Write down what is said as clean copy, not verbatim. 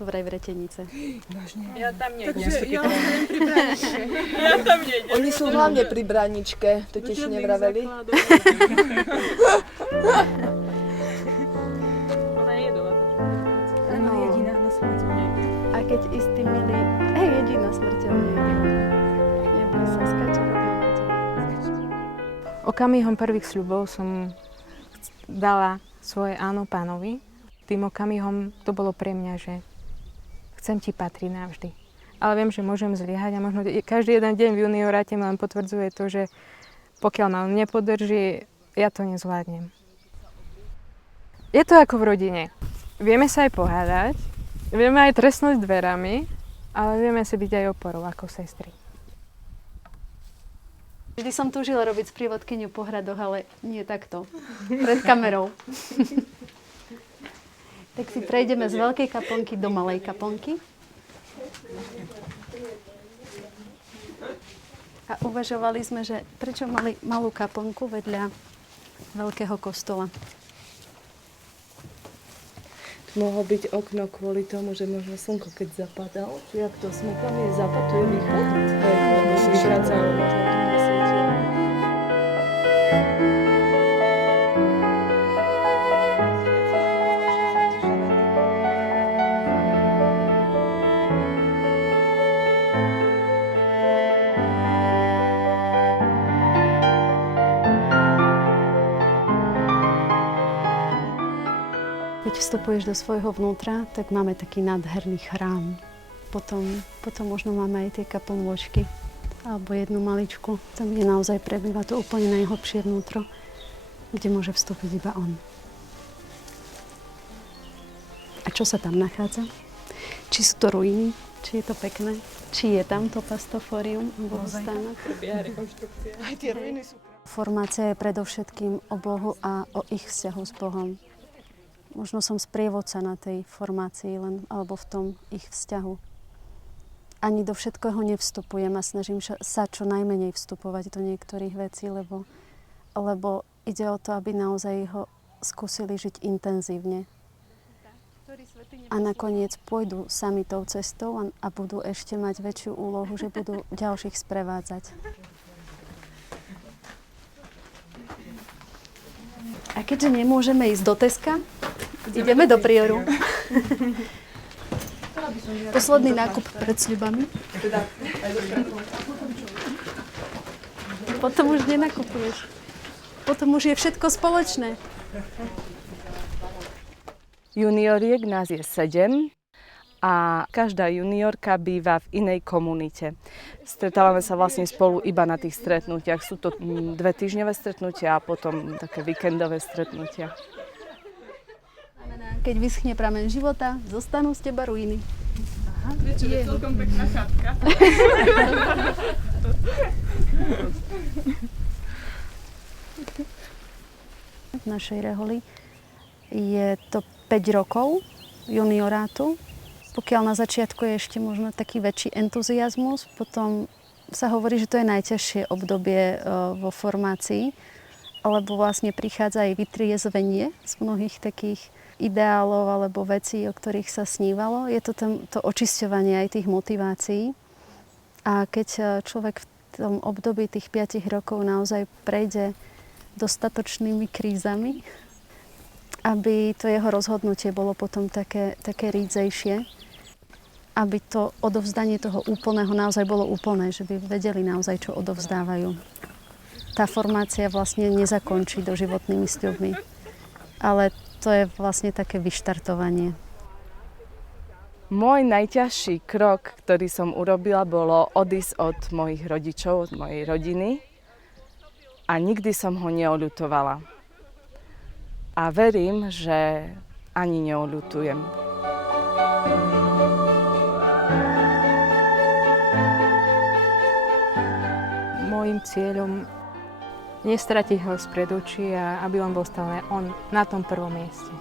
to vraj Vretenice. Vážne? Ja tam nejdem. Takže ja ostanem pri bráničke. Ja tam nejdem. Oni sú hlavne pri bráničke, to tiež nevraveli. Ona je jedovatá. No. Jediná na Slovensku. A keď istý milý, jediná smrteľne. Neboj sa, skáče rovno na teba. Okamihom prvých sľubov som dala svoje áno pánovi. Tým okamihom to bolo pre mňa, že chcem ti patriť navždy. Ale viem, že môžem zlyhať a možno každý jeden deň v junioráte ma len potvrdzuje to, že pokiaľ ma on nepodrží, ja to nezvládnem. Je to ako v rodine. Vieme sa aj pohádať, vieme aj trestnúť dverami, ale vieme si byť aj oporou ako sestry. Vždy som túžila robiť sprievodkyňu po hradoch, ale nie takto. Pred kamerou. Tak si prejdeme z veľkej kaplnky do malej kaplnky. A uvažovali sme, že prečo mali malú kaplnku vedľa veľkého kostola. Tu mohlo byť okno kvôli tomu, že možno slnko keď zapadalo. Či jak to sme tam je západ, tu je východ. Lebo si vyvracalo možno tu nesvietilo. Keď vstupuješ do svojho vnútra, tak máme taký nádherný chrám. Potom možno máme aj tie kaplnôčky, alebo jednu maličku. Tam je naozaj prebýva to úplne najhlbšie vnútro, kde môže vstúpiť iba on. A čo sa tam nachádza? Či sú to ruiny? Či je to pekné? Či je tam to pastoforium? Bohostánok? Aj tie ruiny sú. Formácia je predovšetkým o Bohu a o ich vzťahu s Bohom. Možno som sprievodca na tej formácii len, alebo v tom ich vzťahu. Ani do všetkého nevstupujem a snažím sa čo najmenej vstupovať do niektorých vecí, lebo ide o to, aby naozaj ho skúsili žiť intenzívne. A nakoniec pôjdu sami tou cestou a budú ešte mať väčšiu úlohu, že budú ďalších sprevádzať. A keďže nemôžeme ísť do Teska, ideme do Prioru. Posledný nákup pred sľubami. Potom už nenakupuješ. Potom už je všetko spoločné. Junioriek nás je 7 a každá juniorka býva v inej komunite. Stretávame sa vlastne spolu iba na tých stretnutiach. Sú to 2-týždňové stretnutia a potom také víkendové stretnutia. Keď vyschne prameň života, zostanú z teba ruiny. Aha, viete, je celkom pekná chatka. V našej reholi je to 5 rokov juniorátu. Pokiaľ na začiatku je ešte možno taký väčší entuziasmus, potom sa hovorí, že to je najťažšie obdobie vo formácii, lebo vlastne prichádza aj vytriezvenie z mnohých takých ideálov alebo vecí, o ktorých sa snívalo. Je to to očisťovanie aj tých motivácií. A keď človek v tom období tých 5 rokov naozaj prejde dostatočnými krízami, aby to jeho rozhodnutie bolo potom také rídzejšie, aby to odovzdanie toho úplného naozaj bolo úplné, že by vedeli naozaj, čo odovzdávajú. Tá formácia vlastne nezakončí doživotnými sľubmi, ale to je vlastne také vyštartovanie. Môj najťažší krok, ktorý som urobila, bolo odísť od mojich rodičov, od mojej rodiny a nikdy som ho neoľutovala. A verím, že ani neoľutujem. Mojím cieľom nestratiť ho spred očí a aby on bol stále on na tom prvom mieste.